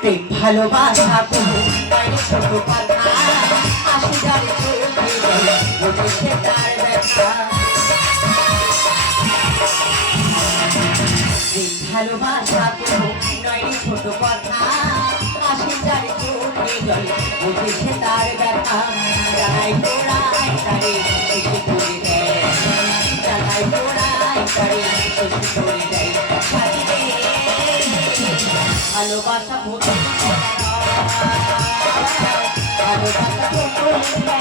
প্রেম ভালোবাসা কোনো বাইরে ছোট কথা, আসি যারে সে তার ব্যথা প্রেম ভালোবাসা কোনো নয় ছোট কথা আসি যারে চোখে জল বোঝে তার ব্যথা জানাই পোড়াই তারে, এসে করে দেয় জানাই পোড়াই তারে, এসে করে ভালোবাসা ভোটে ভালোবাসা ভোটে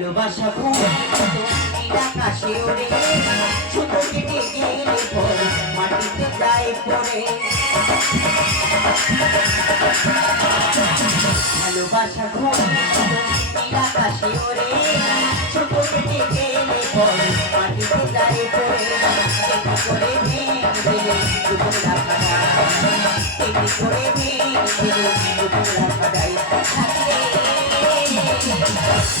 ভালোবাসা ফুল আকাশে ছোট কেটে গেলে পর মাটিতে পড়ে। ভালোবাসা কেটে গেলে পর মাটিতে একটু করে ভেঙে করে ভেঙে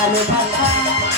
ভালোবাসা।